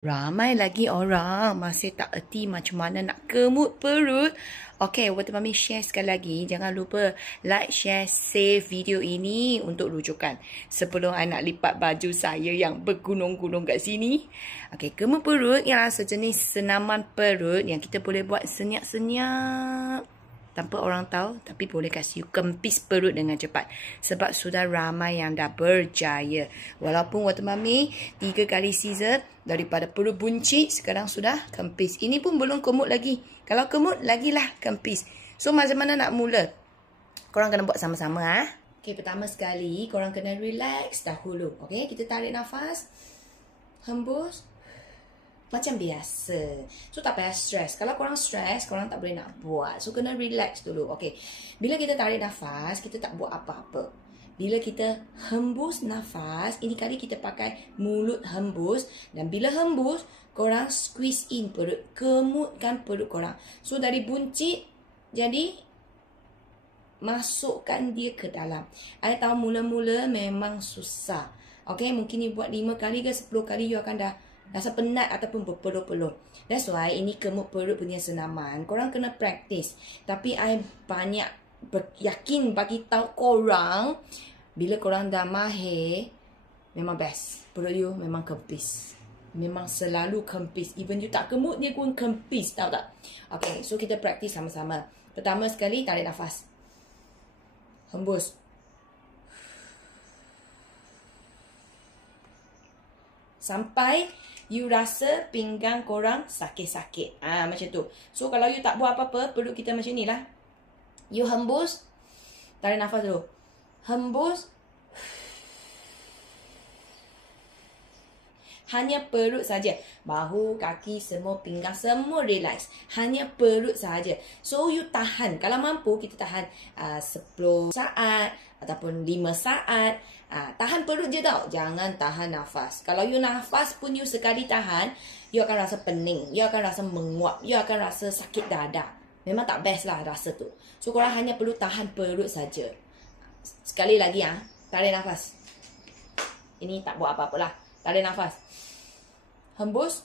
Ramai lagi orang masih tak erti macam mana nak kemut perut. Okey, Water Mami share sekali lagi. Jangan lupa like, share, save video ini untuk rujukan. Sebelum I nak lipat baju saya yang bergunung-gunung kat sini. Okey, kemut perut ialah sejenis senaman perut yang kita boleh buat senyap-senyap tanpa orang tahu, tapi boleh kasih you kempis perut dengan cepat. Sebab sudah ramai yang dah berjaya. Walaupun Water Mami 3 kali season, daripada perut buncit, sekarang sudah kempis. Ini pun belum kemut lagi. Kalau kemut, lagilah kempis. So, macam mana nak mula? Korang kena buat sama-sama. Okay, pertama sekali, korang kena relax dahulu. Okay, kita tarik nafas. Hembus. Macam biasa. So, tak payah stress. Kalau korang stress, korang tak boleh nak buat. So, kena relax dulu. Okay. Bila kita tarik nafas, kita tak buat apa-apa. Bila kita hembus nafas, ini kali kita pakai mulut hembus. Dan bila hembus, korang squeeze in perut. Kemutkan perut korang. So, dari buncit, jadi masukkan dia ke dalam. I tahu mula-mula memang susah. Okay, mungkin you buat 5 kali ke 10 kali, you akan dah rasa penat ataupun berpeluh-peluh. That's why ini kemut perut punya senaman. Korang kena practice. Tapi I banyak yakin bagi tahu korang, bila korang dah mahir, memang best. Perut you memang kempis. Memang selalu kempis. Even you tak kemut, dia pun kempis. Tahu tak? Okay, so kita practice sama-sama. Pertama sekali, tarik nafas. Hembus. Sampai you rasa pinggang korang sakit-sakit. Macam tu. So, kalau you tak buat apa-apa, perut kita macam ni lah. You hembus. Tarik nafas dulu. Hembus. Hanya perut saja. Bahu, kaki, semua pinggang, semua relax. Hanya perut saja. So, you tahan. Kalau mampu, kita tahan 10 saat ataupun 5 saat. Tahan perut je tau. Jangan tahan nafas. Kalau you nafas pun you sekali tahan, you akan rasa pening. You akan rasa menguap. You akan rasa sakit dada. Memang tak best lah rasa tu. So, korang hanya perlu tahan perut saja. Sekali lagi tarik nafas. Ini tak buat apa-apa lah. Tarik nafas. Hembus.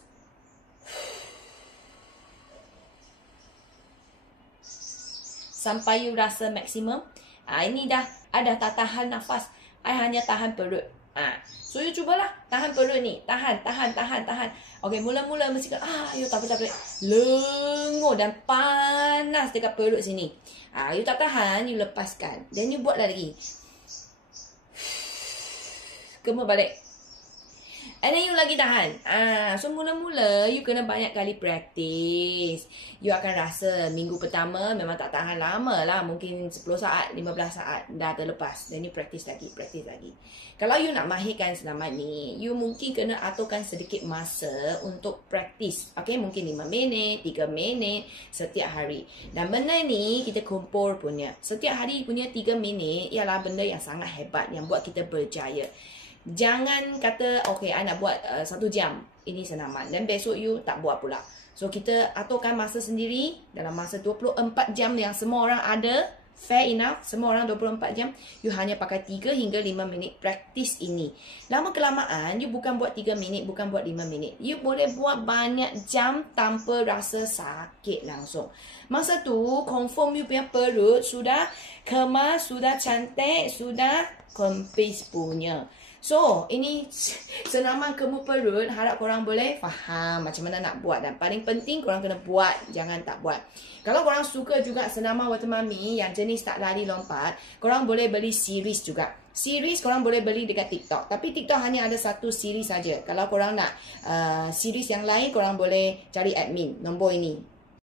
Sampai you rasa maksimum. Ini dah ada tak tahan nafas. I hanya tahan perut. So, you cubalah. Tahan perut ni. Tahan. Okay, mula-mula mesti you tak boleh. Lengur dan panas dekat perut sini. You tak tahan, you lepaskan. Then, you buatlah lagi. Kemur balik. And then you lagi tahan. So, mula-mula you kena banyak kali practice. You akan rasa minggu pertama memang tak tahan lama lah. Mungkin 10 saat, 15 saat dah terlepas. Then you practice lagi. Kalau you nak mahirkan senaman ni, you mungkin kena aturkan sedikit masa untuk practice. Okay, mungkin 5 minit, 3 minit setiap hari. Dan benda ni kita kumpul punya. Setiap hari punya 3 minit ialah benda yang sangat hebat yang buat kita berjaya. Jangan kata, okay, I nak buat 1 jam. Ini senaman. Dan besok you tak buat pula. So, kita aturkan masa sendiri. Dalam masa 24 jam yang semua orang ada. Fair enough. Semua orang 24 jam. You hanya pakai 3 hingga 5 minit practice ini. Lama kelamaan, you bukan buat 3 minit, bukan buat 5 minit. You boleh buat banyak jam tanpa rasa sakit langsung. Masa tu, confirm you punya perut sudah kemas, sudah cantik, sudah kempis punya. So, ini senaman kemut perut. Harap korang boleh faham macam mana nak buat. Dan paling penting, korang kena buat. Jangan tak buat. Kalau korang suka juga senaman Water Mami yang jenis tak lari lompat, korang boleh beli series juga. Series korang boleh beli dekat TikTok. Tapi TikTok hanya ada 1 series saja. Kalau korang nak series yang lain, korang boleh cari admin. Nombor ini.